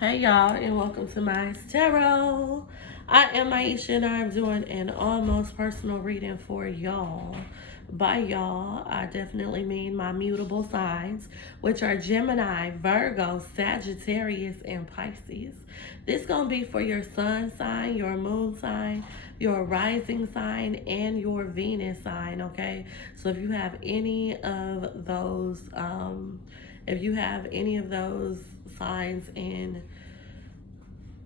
Hey y'all, and welcome to MysTarot. I am Myeisha, and I'm doing an almost personal reading for y'all. By y'all, I definitely mean my mutable signs, which are Gemini, Virgo, Sagittarius, and Pisces. This gonna be for your sun sign, your moon sign, your rising sign, and your Venus sign. Okay, so if you have any of those, signs in,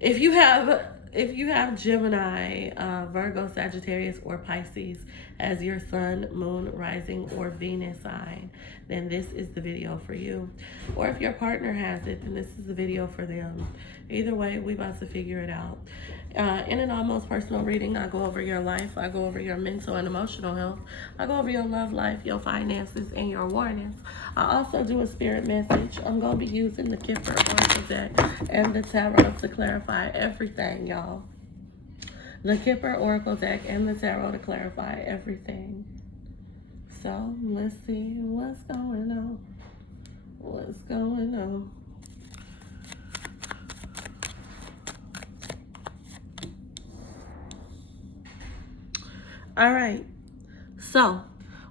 if you have Gemini, Virgo, Sagittarius, or Pisces as your sun, moon, rising, or Venus sign, then this is the video for you. Or if your partner has it, then this is the video for them. Either way, we about to figure it out. In an almost personal reading, I go over your life, I go over your mental and emotional health, I go over your love life, your finances, and your warnings. I also do a spirit message. I'm going to be using the Kipper Oracle deck and the Tarot to clarify everything, y'all. The Kipper Oracle deck and the Tarot to clarify everything. So, let's see what's going on. What's going on? All right. So,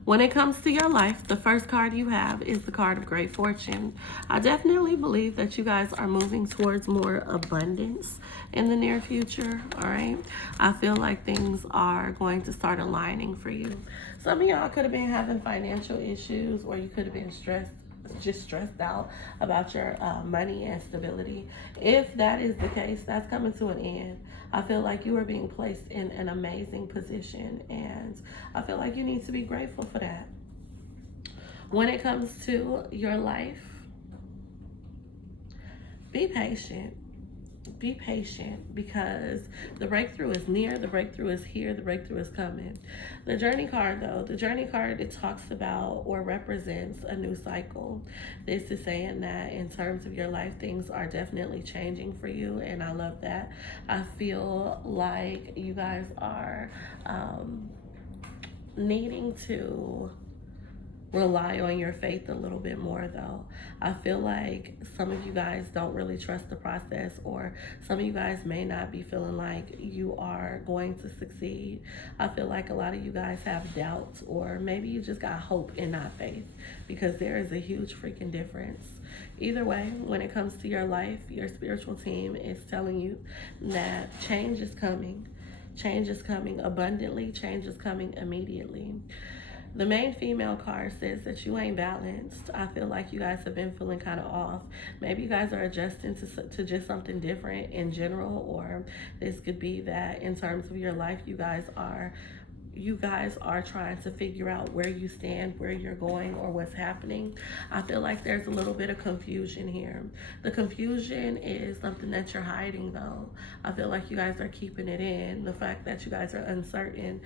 when it comes to your life, the first card you have is the card of great fortune. I definitely believe that you guys are moving towards more abundance in the near future, all right? I feel like things are going to start aligning for you. Some of y'all could have been having financial issues, or you could have been stressed out about your money and stability. If that is the case, that's coming to an end. I feel like you are being placed in an amazing position, and I feel like you need to be grateful for that. When it comes to your life, be patient. Be patient, because the breakthrough is near, the breakthrough is here, the breakthrough is coming. The journey card, though, it talks about or represents a new cycle. This is saying that in terms of your life, things are definitely changing for you, and I love that. I feel like you guys are needing to rely on your faith a little bit more, though. I feel like some of you guys don't really trust the process, or some of you guys may not be feeling like you are going to succeed. I feel like a lot of you guys have doubts, or maybe you just got hope and not faith, because there is a huge freaking difference. Either way, when it comes to your life, your spiritual team is telling you that change is coming. Change is coming abundantly. Change is coming immediately. The main female card says that you ain't balanced. I feel like you guys have been feeling kind of off. Maybe you guys are adjusting to just something different in general, or this could be that in terms of your life, you guys are trying to figure out where you stand, where you're going, or what's happening. I feel like there's a little bit of confusion here. The confusion is something that you're hiding, though. I feel like you guys are keeping it in. The fact that you guys are uncertain,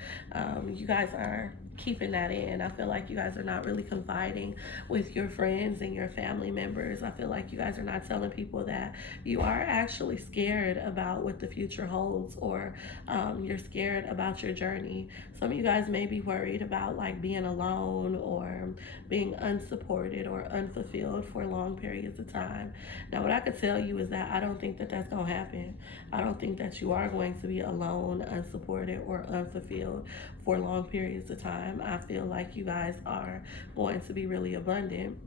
you guys are keeping that in. I feel like you guys are not really confiding with your friends and your family members. I feel like you guys are not telling people that you are actually scared about what the future holds, or you're scared about your journey. Some of you guys may be worried about like being alone, or being unsupported or unfulfilled for long periods of time. Now, what I could tell you is that I don't think that that's going to happen. I don't think that you are going to be alone, unsupported, or unfulfilled for long periods of time. I feel like you guys are going to be really abundant.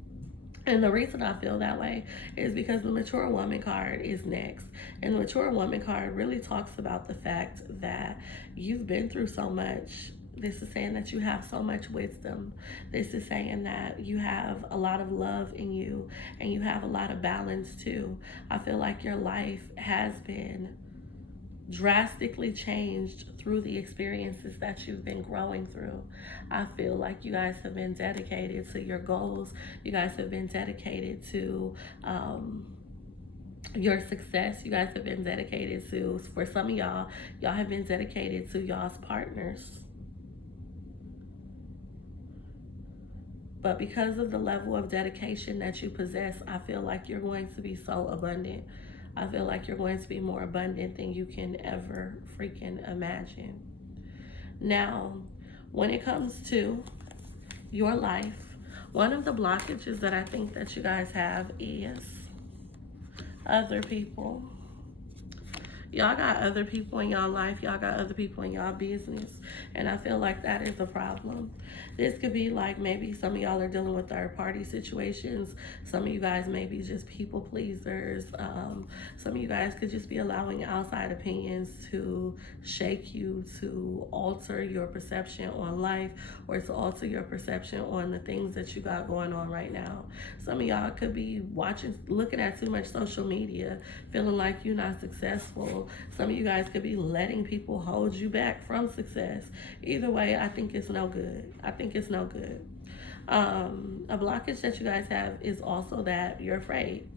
And the reason I feel that way is because the mature woman card is next. And the mature woman card really talks about the fact that you've been through so much. This is saying that you have so much wisdom. This is saying that you have a lot of love in you, and you have a lot of balance too. I feel like your life has been drastically changed through the experiences that you've been growing through. I feel like you guys have been dedicated to your goals. You guys have been dedicated to your success. You guys have been dedicated to, for some of y'all have been dedicated to y'all's partners. But because of the level of dedication that you possess, I feel like you're going to be so abundant. I feel like you're going to be more abundant than you can ever freaking imagine. Now, when it comes to your life, one of the blockages that I think that you guys have is Other people. Y'all got other people in y'all life. Y'all got other people in y'all business. And I feel like that is a problem. This could be like maybe some of y'all are dealing with third party situations. Some of you guys may be just people pleasers. Some of you guys could just be allowing outside opinions to shake you, to alter your perception on life, or to alter your perception on the things that you got going on right now. Some of y'all could be looking at too much social media, feeling like you're not successful. Some of you guys could be letting people hold you back from success. Either way, I think it's no good. I think it's no good. A blockage that you guys have is also that you're afraid.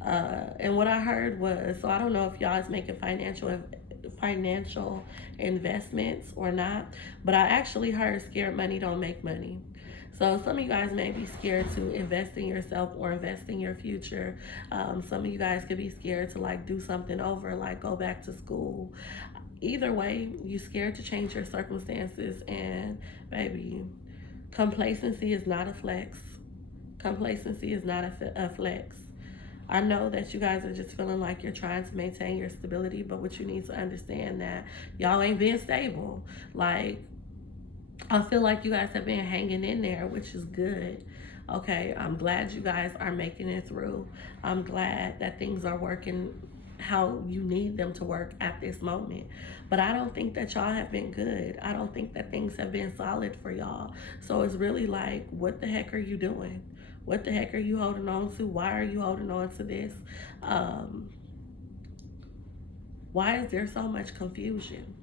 And what I heard was, so I don't know if y'all is making financial investments or not, but I actually heard scared money don't make money. So some of you guys may be scared to invest in yourself or invest in your future. Some of you guys could be scared to like do something over, like go back to school. Either way, you're scared to change your circumstances, and baby, complacency is not a flex. Complacency is not a flex. I know that you guys are just feeling like you're trying to maintain your stability, but what you need to understand that y'all ain't being stable. Like, I feel like you guys have been hanging in there, which is good. Okay, I'm glad you guys are making it through. I'm glad that things are working how you need them to work at this moment. But I don't think that y'all have been good. I don't think that things have been solid for y'all. So it's really like, what the heck are you doing? What the heck are you holding on to? Why are you holding on to this? Why is there so much confusion?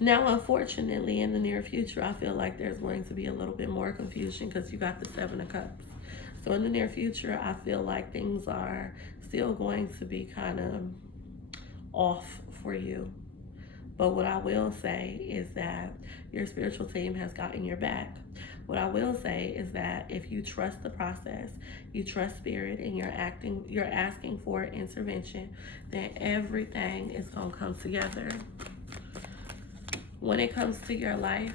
Now, unfortunately, in the near future, I feel like there's going to be a little bit more confusion because you got the Seven of Cups. So in the near future, I feel like things are still going to be kind of off for you. But what I will say is that your spiritual team has gotten your back. What I will say is that if you trust the process, you trust spirit, and you're asking for intervention, then everything is going to come together. When it comes to your life,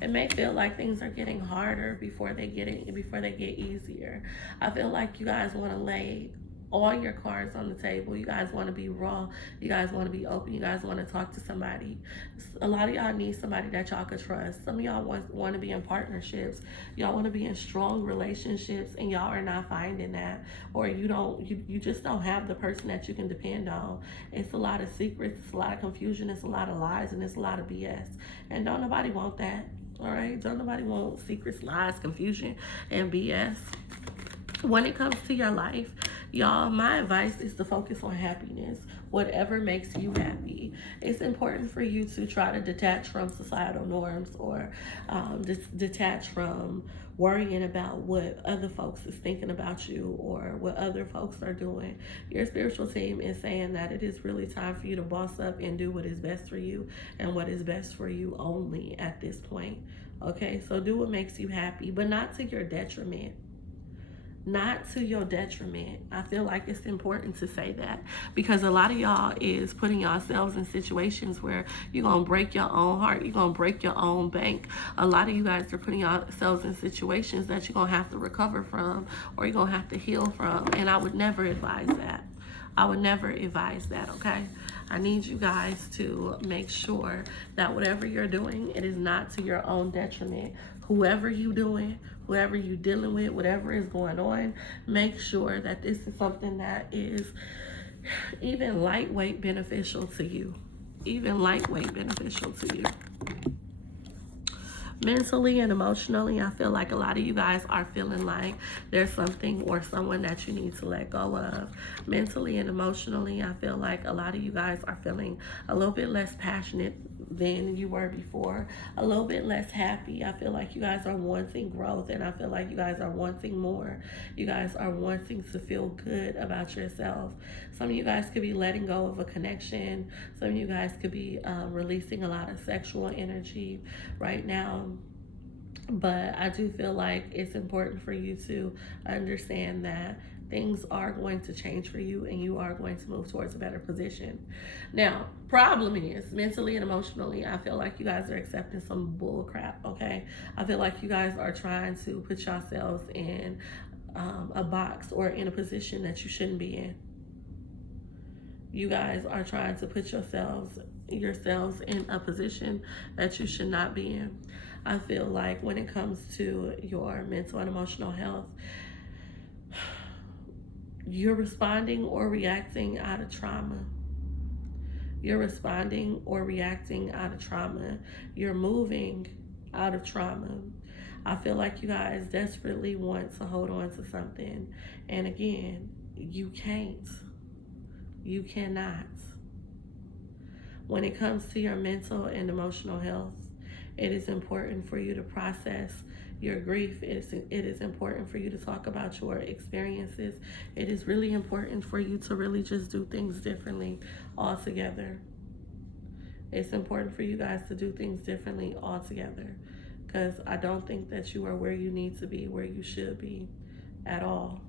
it may feel like things are getting harder before they get easier. I feel like you guys want to lay all your cards on the table. You guys want to be raw. You guys want to be open. You guys want to talk to somebody. A lot of y'all need somebody that y'all could trust. Some of y'all want to be in partnerships. Y'all want to be in strong relationships, and y'all are not finding that, or you just don't have the person that you can depend on. It's a lot of secrets. It's a lot of confusion. It's a lot of lies, and it's a lot of BS. And don't nobody want that. All right? Don't nobody want secrets, lies, confusion, and BS. When it comes to your life, y'all, my advice is to focus on happiness. Whatever makes you happy. It's important for you to try to detach from societal norms, or detach from worrying about what other folks is thinking about you or what other folks are doing. Your spiritual team is saying that it is really time for you to boss up and do what is best for you, and what is best for you only at this point. Okay, so do what makes you happy, but not to your detriment. Not to your detriment. I feel like it's important to say that, because a lot of y'all is putting yourselves in situations where you're going to break your own heart. You're going to break your own bank. A lot of you guys are putting yourselves in situations that you're going to have to recover from, or you're going to have to heal from. And I would never advise that. I would never advise that, okay? I need you guys to make sure that whatever you're doing, it is not to your own detriment. Whoever you doing, whoever you dealing with, whatever is going on, make sure that this is something that is even lightweight beneficial to you. Even lightweight beneficial to you. Mentally and emotionally, I feel like a lot of you guys are feeling like there's something or someone that you need to let go of. Mentally and emotionally, I feel like a lot of you guys are feeling a little bit less passionate than you were before, a little bit less happy. I feel like you guys are wanting growth, and I feel like you guys are wanting more. You guys are wanting to feel good about yourself. Some of you guys could be letting go of a connection. Some of you guys could be releasing a lot of sexual energy right now. But I do feel like it's important for you to understand that things are going to change for you, and you are going to move towards a better position. Now, problem is, mentally and emotionally, I feel like you guys are accepting some bull crap, okay? I feel like you guys are trying to put yourselves in a box or in a position that you shouldn't be in. You guys are trying to put yourselves in a position that you should not be in. I feel like when it comes to your mental and emotional health, you're responding or reacting out of trauma. You're responding or reacting out of trauma. You're moving out of trauma. I feel like you guys desperately want to hold on to something. And again, you can't. You cannot. When it comes to your mental and emotional health, it is important for you to process your grief. It is important for you to talk about your experiences. It is really important for you to really just do things differently altogether. It's important for you guys to do things differently altogether, because I don't think that you are where you need to be, where you should be at all.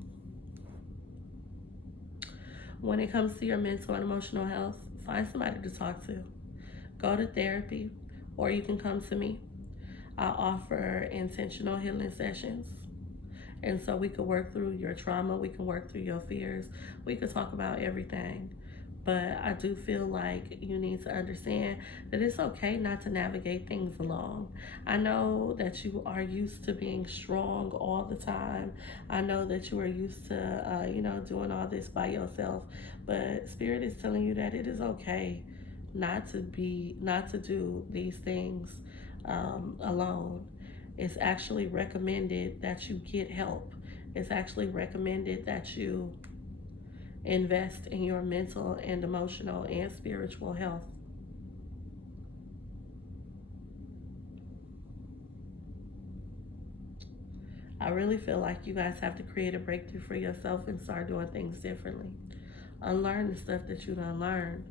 When it comes to your mental and emotional health, find somebody to talk to. Go to therapy, or you can come to me. I offer intentional healing sessions. And so we could work through your trauma, we can work through your fears, we could talk about everything. But I do feel like you need to understand that it's okay not to navigate things alone. I know that you are used to being strong all the time. I know that you are used to, doing all this by yourself. But Spirit is telling you that it is okay not to do these things alone. It's actually recommended that you get help. It's actually recommended that you invest in your mental and emotional and spiritual health. I really feel like you guys have to create a breakthrough for yourself and start doing things differently. Unlearn the stuff that you done learned.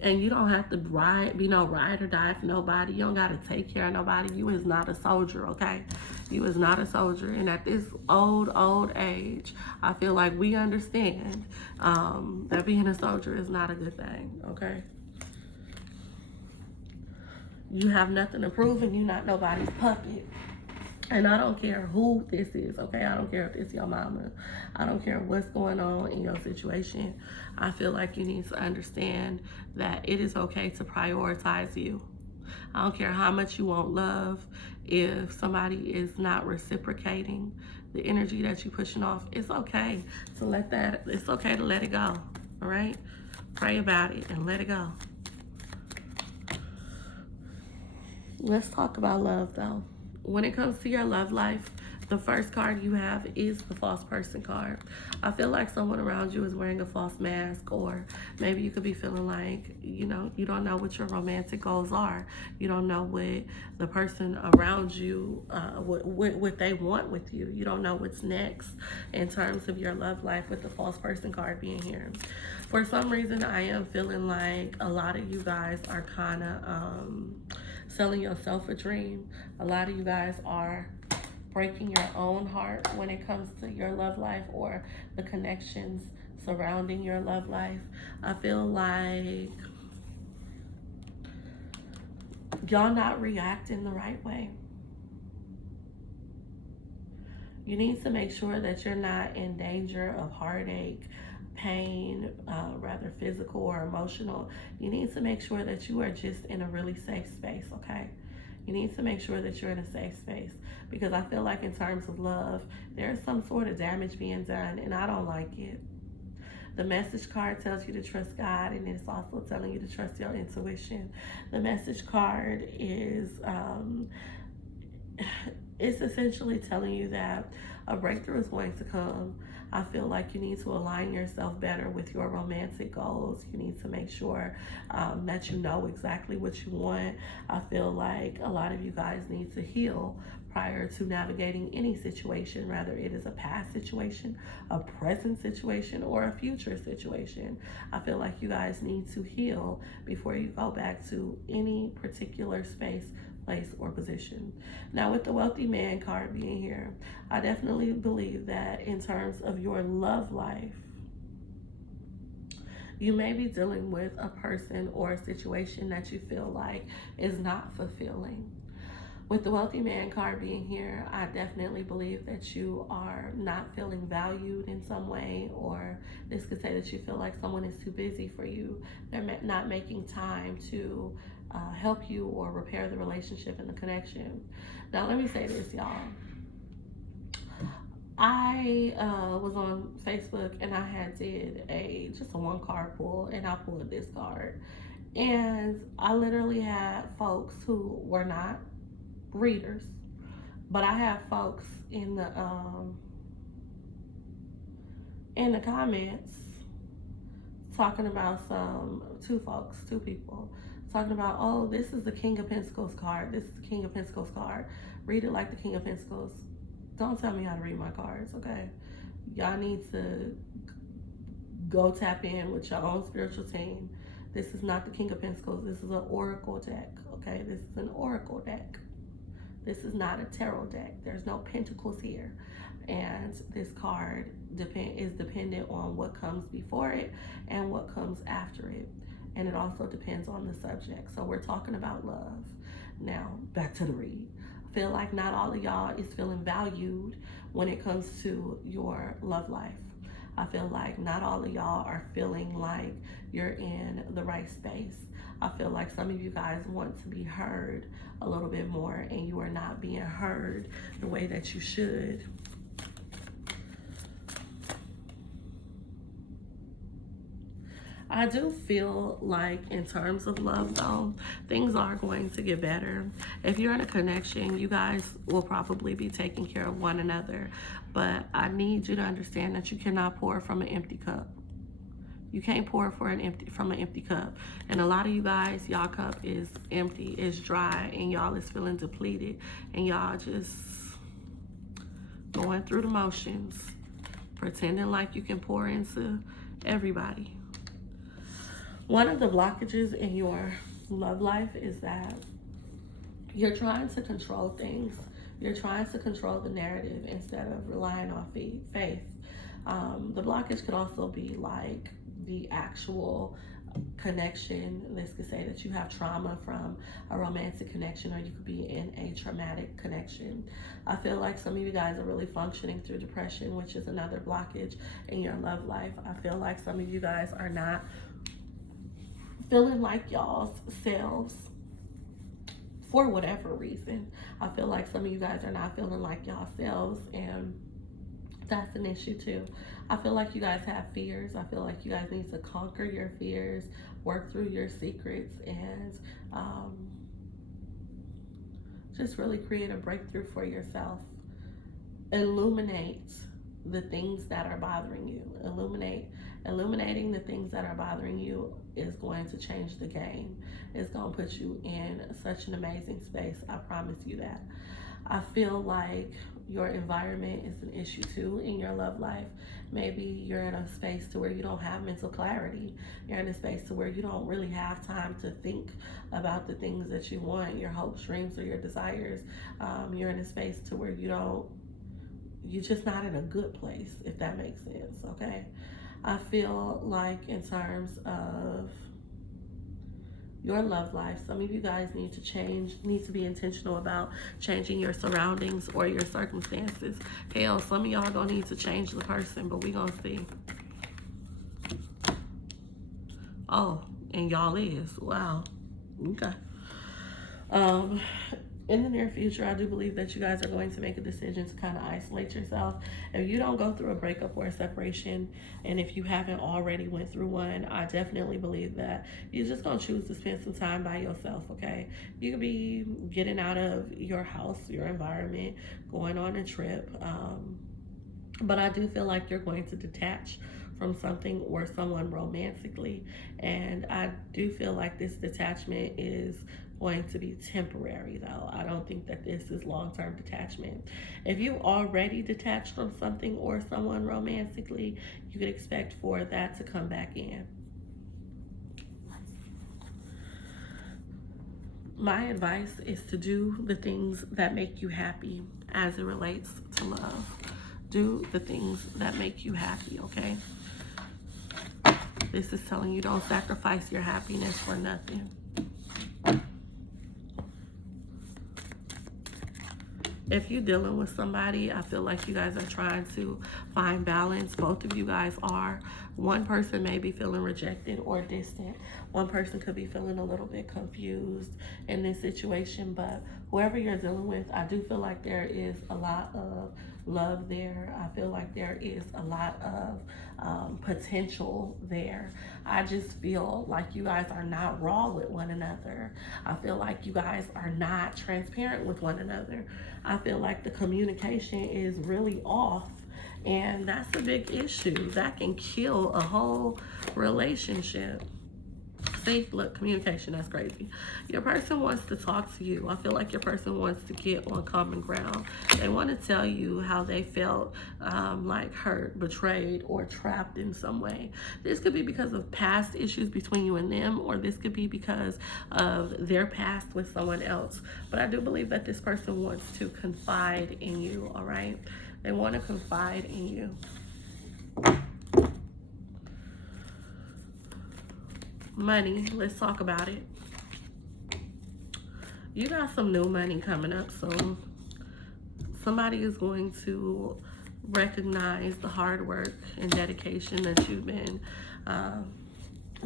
And you don't have to be no ride or die for nobody. You don't got to take care of nobody. You is not a soldier, okay? You is not a soldier. And at this old age, I feel like we understand that being a soldier is not a good thing, okay? You have nothing to prove and you're not nobody's puppet. And I don't care who this is, okay? I don't care if it's your mama. I don't care what's going on in your situation. I feel like you need to understand that it is okay to prioritize you. I don't care how much you want love. If somebody is not reciprocating the energy that you're pushing off, it's okay to let it go, all right? Pray about it and let it go. Let's talk about love, though. When it comes to your love life, the first card you have is the false person card. I feel like someone around you is wearing a false mask, or maybe you could be feeling like, you don't know what your romantic goals are. You don't know what the person around you, what they want with you. You don't know what's next in terms of your love life with the false person card being here. For some reason, I am feeling like a lot of you guys are kind of selling yourself a dream. A lot of you guys are breaking your own heart when it comes to your love life or the connections surrounding your love life. I feel like y'all not reacting the right way. You need to make sure that you're not in danger of heartache, pain, rather physical or emotional. You need to make sure that you are just in a really safe space, okay? You need to make sure that you're in a safe space, because I feel like in terms of love, there's some sort of damage being done, and I don't like it. The message card tells you to trust God, and it's also telling you to trust your intuition. The message card is it's essentially telling you that a breakthrough is going to come. I feel like you need to align yourself better with your romantic goals. You need to make sure that you know exactly what you want. I feel like a lot of you guys need to heal prior to navigating any situation, whether it is a past situation, a present situation, or a future situation. I feel like you guys need to heal before you go back to any particular space, place, or position. Now, with the wealthy man card being here, I definitely believe that in terms of your love life, you may be dealing with a person or a situation that you feel like is not fulfilling. With the wealthy man card being here, I definitely believe that you are not feeling valued in some way, or this could say that you feel like someone is too busy for you. They're not making time to help you or repair the relationship and the connection. Now, let me say this, y'all. I was on Facebook and I had did just a one card pull, and I pulled this card. And I literally had folks who were not readers, but I have folks in the comments talking about two people talking about, oh, this is the King of Pentacles card. This is the King of Pentacles card. Read it like the King of Pentacles. Don't tell me how to read my cards, okay? Y'all need to go tap in with your own spiritual team. This is not the King of Pentacles. This is an oracle deck, okay? This is an oracle deck. This is not a tarot deck. There's no pentacles here. And this card is dependent on what comes before it and what comes after it. And it also depends on the subject. So we're talking about love. Now, back to the read. I feel like not all of y'all is feeling valued when it comes to your love life. I feel like not all of y'all are feeling like you're in the right space. I feel like some of you guys want to be heard a little bit more, and you are not being heard the way that you should. I do feel like in terms of love, though, things are going to get better. If you're in a connection, you guys will probably be taking care of one another. But I need you to understand that you cannot pour from an empty cup. You can't pour from an empty cup. And a lot of you guys, y'all cup is empty, it's dry, and y'all is feeling depleted. And y'all just going through the motions, pretending like you can pour into everybody. One of the blockages in your love life is that you're trying to control things. You're trying to control the narrative instead of relying on faith. The blockage could also be like the actual connection. This could say that you have trauma from a romantic connection, or you could be in a traumatic connection. I feel like some of you guys are really functioning through depression, which is another blockage in your love life. I feel like some of you guys are not feeling like y'all's selves for whatever reason. I feel like some of you guys are not feeling like y'all selves, and that's an issue too. I feel like you guys have fears. I feel like you guys need to conquer your fears, work through your secrets, and just really create a breakthrough for yourself. Illuminate the things that are bothering you. Illuminating the things that are bothering you is going to change the game. It's going to put you in such an amazing space. I promise you that. I feel like your environment is an issue too in your love life. Maybe you're in a space to where you don't have mental clarity. You're in a space to where you don't really have time to think about the things that you want, your hopes, dreams, or your desires. You're in a space to where you're just not in a good place, if that makes sense, okay? I feel like in terms of your love life, some of you guys need to be intentional about changing your surroundings or your circumstances. Hell, some of y'all gonna need to change the person, but we gonna see. Oh, and y'all is, wow, okay. In the near future, I do believe that you guys are going to make a decision to kind of isolate yourself. If you don't go through a breakup or a separation, and if you haven't already went through one, I definitely believe that you're just going to choose to spend some time by yourself, okay? You could be getting out of your house, your environment, going on a trip. But I do feel like you're going to detach from something or someone romantically. And I do feel like this detachment is going to be temporary, though. I don't think that this is long-term detachment. If you already detached from something or someone romantically, you could expect for that to come back in. My advice is to do the things that make you happy as it relates to love. Do the things that make you happy, okay? This is telling you don't sacrifice your happiness for nothing. If you're dealing with somebody, I feel like you guys are trying to find balance. Both of you guys are. One person may be feeling rejected or distant. One person could be feeling a little bit confused in this situation, but whoever you're dealing with, I do feel like there is a lot of love there. I feel like there is a lot of potential there. I just feel like you guys are not raw with one another. I feel like you guys are not transparent with one another. I feel like the communication is really off, and that's a big issue. That can kill a whole relationship. See, look, communication, that's crazy. Your person wants to talk to you. I feel like your person wants to get on common ground. They want to tell you how they felt like hurt, betrayed, or trapped in some way. This could be because of past issues between you and them, or this could be because of their past with someone else. But I do believe that this person wants to confide in you, all right? They want to confide in you. Money, let's talk about it. You got some new money coming up soon. Somebody is going to recognize the hard work and dedication that you've been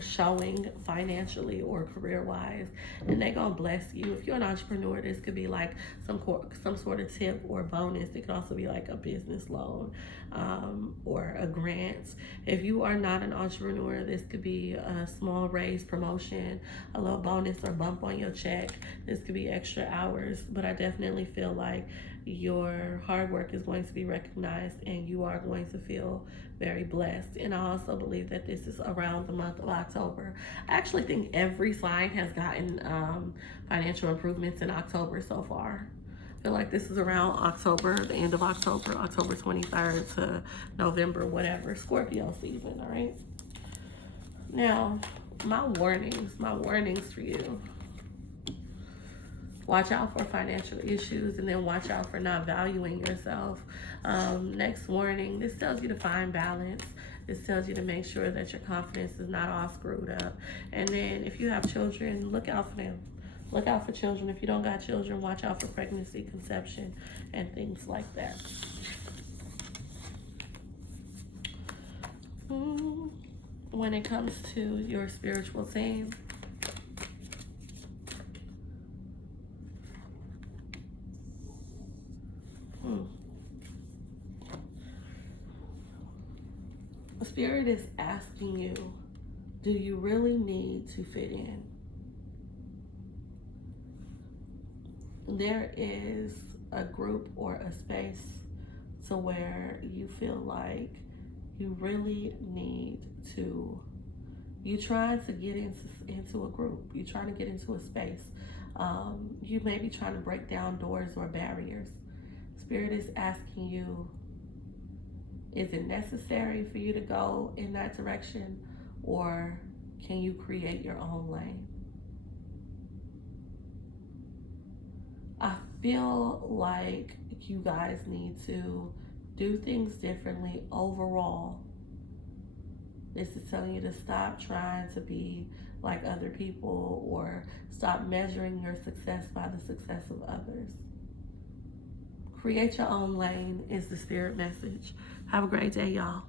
showing financially or career-wise, and they're gonna bless you. If you're an entrepreneur, this could be like some sort of tip or bonus. It could also be like a business loan or a grant. If you are not an entrepreneur, this could be a small raise, promotion, a little bonus or bump on your check. This could be extra hours, but I definitely feel like your hard work is going to be recognized and you are going to feel very blessed. And I also believe that this is around the month of October. I actually think every sign has gotten financial improvements in October so far. I feel like this is around October, the end of October, October 23rd to November, whatever, Scorpio season, all right? Now, my warnings for you. Watch out for financial issues, and then watch out for not valuing yourself. Next warning, this tells you to find balance. This tells you to make sure that your confidence is not all screwed up. And then if you have children, look out for them. Look out for children. If you don't got children, watch out for pregnancy, conception, and things like that. When it comes to your spiritual team, Spirit is asking you, do you really need to fit in? There is a group or a space to where you feel like you really need to, you trying to get into a group, you trying to get into a space. You may be trying to break down doors or barriers. Spirit is asking you, is it necessary for you to go in that direction, or can you create your own lane? I feel like you guys need to do things differently overall. This is telling you to stop trying to be like other people, or stop measuring your success by the success of others. Create your own lane is the spirit message. Have a great day, y'all.